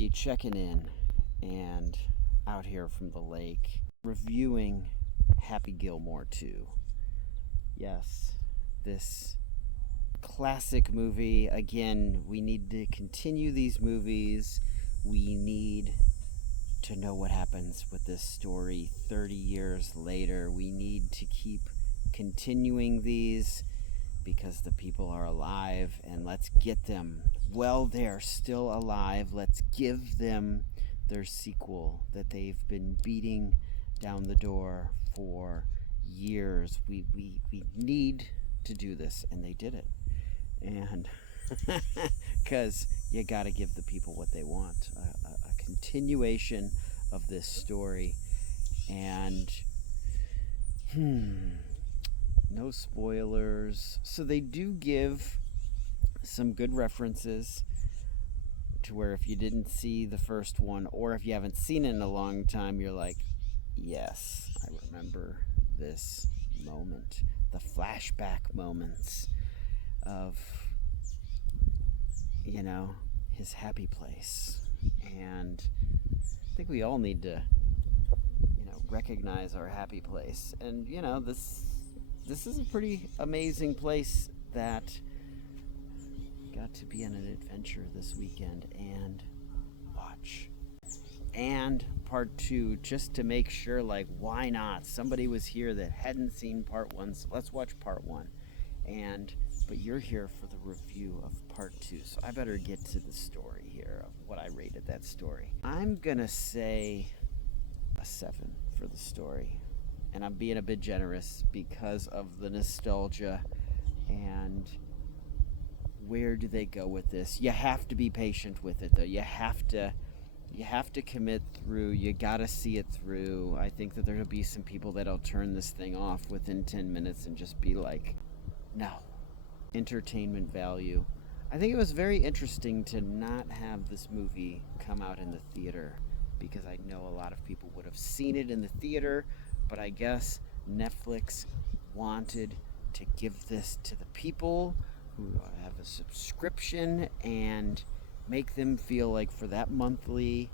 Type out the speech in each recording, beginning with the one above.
You checking in and out here from the lake, reviewing Happy Gilmore 2. Yes, this classic movie. Again, we need to continue these movies. We need to know what happens with this story 30 years later. We need to keep continuing these because the people are alive, and let's get them while they're still alive. Let's give them their sequel that they've been beating down the door for years. We need to do this, and they did it. And because you got to give the people what they want, a continuation of this story. And no spoilers. So they do give some good references to where if you didn't see the first one, or if you haven't seen it in a long time, you're like, yes, I remember this moment. The flashback moments of, his happy place. And I think we all need to, recognize our happy place. And, this is a pretty amazing place that got to be on an adventure this weekend and watch. And part 2, just to make sure, why not? Somebody was here that hadn't seen part 1, so let's watch part 1. But you're here for the review of part 2, so I better get to the story here of what I rated that story. I'm gonna say a 7 for the story, and I'm being a bit generous because of the nostalgia. And where do they go with this? You have to be patient with it, though. You have to commit through. You gotta see it through. I think that there'll be some people that'll turn this thing off within 10 minutes and just be like, no. Entertainment value. I think it was very interesting to not have this movie come out in the theater, because I know a lot of people would have seen it in the theater, but I guess Netflix wanted to give this to the people who have a subscription and make them feel like for that monthly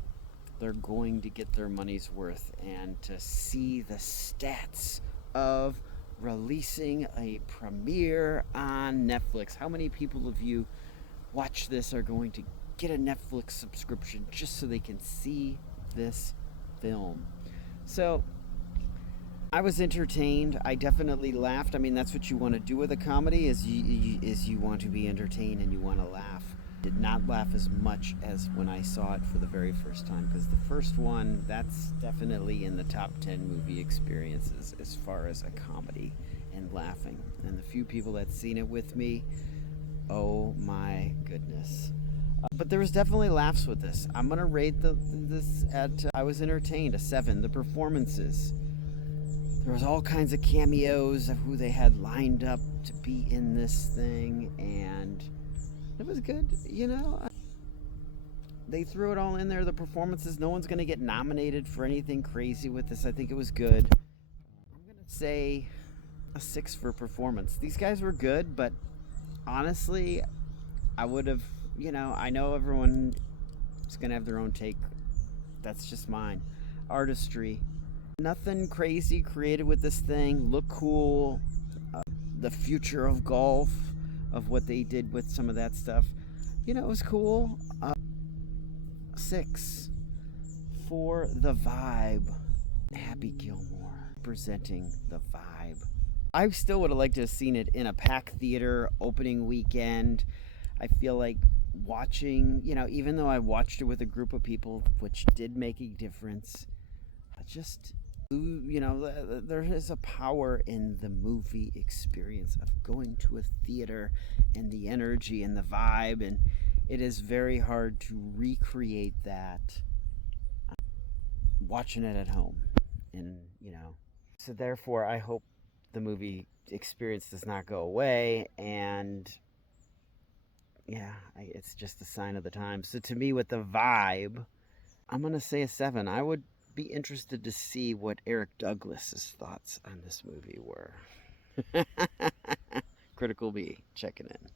they're going to get their money's worth. And to see the stats of releasing a premiere on Netflix, how many people of you watch this are going to get a Netflix subscription just so they can see this film? So I was entertained. I definitely laughed. I mean, that's what you want to do with a comedy, is you want to be entertained and you want to laugh. Did not laugh as much as when I saw it for the very first time, because the first one, that's definitely in the top 10 movie experiences as far as a comedy and laughing. And the few people that's seen it with me, oh my goodness. But there was definitely laughs with this. I'm going to rate this at, I was entertained, a 7. The performances. There was all kinds of cameos of who they had lined up to be in this thing, and it was good, They threw it all in there, the performances. No one's going to get nominated for anything crazy with this. I think it was good. I'm going to say a 6 for performance. These guys were good, but honestly, I would have, I know everyone is going to have their own take. That's just mine. Artistry. Nothing crazy created with this thing. Look cool. The future of golf, of what they did with some of that stuff. It was cool. 6 for the vibe. Happy Gilmore presenting the vibe. I still would have liked to have seen it in a packed theater opening weekend. I feel like watching, even though I watched it with a group of people, which did make a difference, there is a power in the movie experience of going to a theater and the energy and the vibe, and it is very hard to recreate that watching it at home. And so therefore I hope the movie experience does not go away. And it's just a sign of the time. So to me, with the vibe, I'm gonna say a 7. I would be interested to see what Eric Douglas's thoughts on this movie were. Critical B checking in.